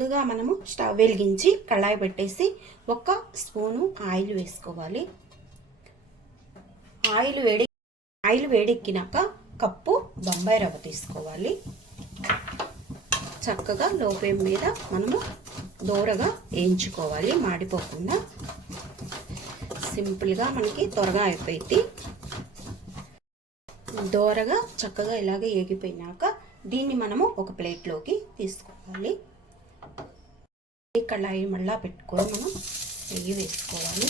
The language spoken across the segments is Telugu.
ముందుగా మనము స్టవ్ వెలిగించి కళాయి పెట్టేసి 1 స్పూను ఆయిల్ వేసుకోవాలి. ఆయిల్ వేడెక్కినాక కప్పు బొంబాయి రవ్వ తీసుకోవాలి. చక్కగా లో ఫ్లేమ్ మీద మనము దోరగా వేయించుకోవాలి, మాడిపోకుండా. సింపుల్గా మనకి త్వరగా అయిపోయింది. దోరగా చక్కగా ఇలాగే ఏగిపోయినాక దీన్ని మనము ఒక ప్లేట్లోకి తీసుకోవాలి. కళాయి మళ్ళా పెట్టుకొని మనం నెయ్యి వేసుకోవాలి.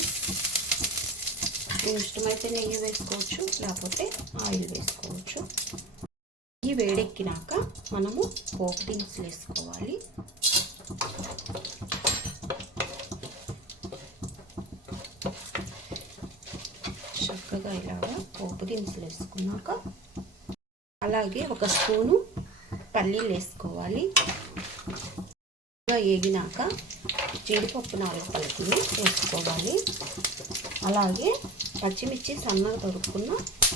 ఇష్టమైతే నెయ్యి వేసుకోవచ్చు, లేకపోతే ఆయిల్ వేసుకోవచ్చు. నెయ్యి వేడెక్కినాక మనము పోపు దినుసులు వేసుకోవాలి. చక్కగా ఇలాగా పోపు దినుసులు వేసుకున్నాక అలాగే 1 స్పూను పల్లీలు వేసుకోవాలి. ఏగినాక జీడిపప్పు 4 పలుకులు వేసుకోవాలి. అలాగే పచ్చిమిర్చి సన్నగా తరుక్కున్న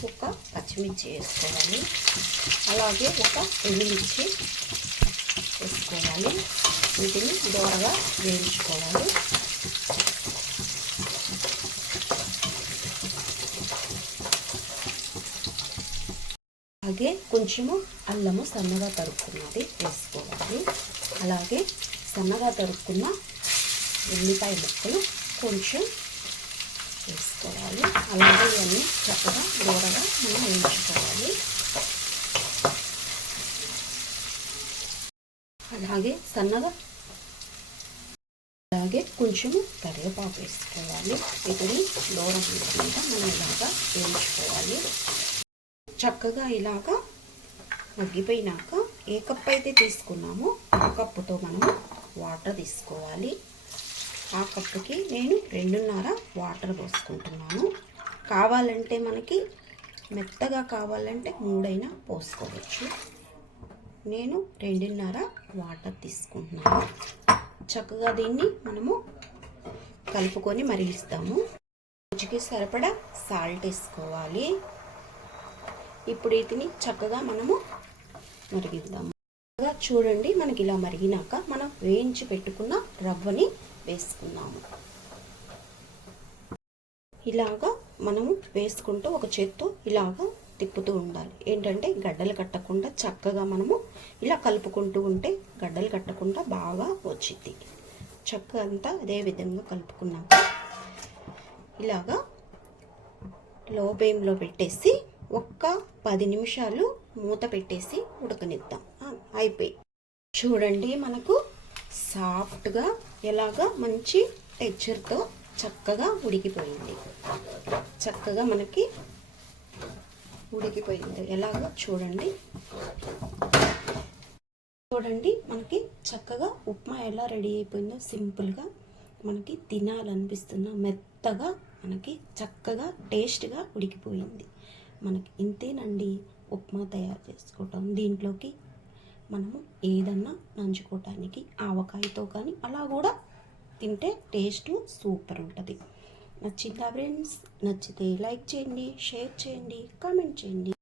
1 పచ్చిమిర్చి వేసుకోవాలి. అలాగే 1 ఎండుమిర్చి వేసుకోవాలి. వీటిని దోరగా వేయించుకోవాలి. అలాగే కొంచెము అల్లము సన్నగా తరుక్కున్నది వేసుకోవాలి. అలాగే సన్నగా తరుక్కున్న ఉల్లిపాయ ముక్కలు కొంచెం వేసుకోవాలి. అలాగే ఇవన్నీ చక్కగా దూరగా మనం వేయించుకోవాలి. అలాగే కొంచెము కరివేపాకు వేసుకోవాలి. వీటిని దూర మీద మనం ఇలాగా వేయించుకోవాలి. చక్కగా ఇలాగా మగ్గిపోయినాక ఏ కప్ అయితే తీసుకున్నామో ఆ కప్పుతో మనము వాటర్ తీసుకోవాలి. ఆ కప్పుకి నేను 2.5 వాటర్ పోసుకుంటున్నాను. కావాలంటే మనకి మెత్తగా కావాలంటే 3 అయినా పోసుకోవచ్చు. నేను 2.5 వాటర్ తీసుకుంటున్నాను. చక్కగా దీన్ని మనము కలుపుకొని మరిగిస్తాము. రుచికి సరిపడా సాల్ట్ వేసుకోవాలి. ఇప్పుడు వీటిని చక్కగా మనము మరిగిద్దాము. చూడండి, మనకి ఇలా మరిగినాక మనం వేయించి పెట్టుకున్న రవ్వని వేసుకున్నాము. ఇలాగా మనము వేసుకుంటూ ఒక చేత్తో ఇలాగా తిప్పుతూ ఉండాలి. ఏంటంటే గడ్డలు కట్టకుండా చక్కగా మనము ఇలా కలుపుకుంటూ ఉంటే గడ్డలు కట్టకుండా బాగా వచ్చింది. చక్కగా అంతా అదే విధంగా కలుపుకున్నాక ఇలాగా లో ఫ్లేమ్లో పెట్టేసి 10 నిమిషాలు మూత పెట్టేసి ఉడకనిద్దాం. అయిపోయి చూడండి, మనకు సాఫ్ట్గా ఎలాగా మంచి టెక్స్చర్తో చక్కగా ఉడికిపోయింది. చక్కగా మనకి ఉడికిపోయింది. ఎలాగో చూడండి మనకి చక్కగా ఉప్మా ఎలా రెడీ అయిపోయిందో సింపుల్గా మనకి తినాలనిపిస్తున్న మెత్తగా మనకి చక్కగా టేస్ట్గా ఉడికిపోయింది. మనకి ఇంతేనండి ఉప్మా తయారు చేసుకోవటం. దీంట్లోకి మనము ఏదన్నా నంచుకోవటానికి ఆవకాయతో కానీ అలా కూడా తింటే టేస్ట్ సూపర్ ఉంటుంది. నచ్చిందా ఫ్రెండ్స్? నచ్చితే లైక్ చేయండి, షేర్ చేయండి, కామెంట్ చేయండి.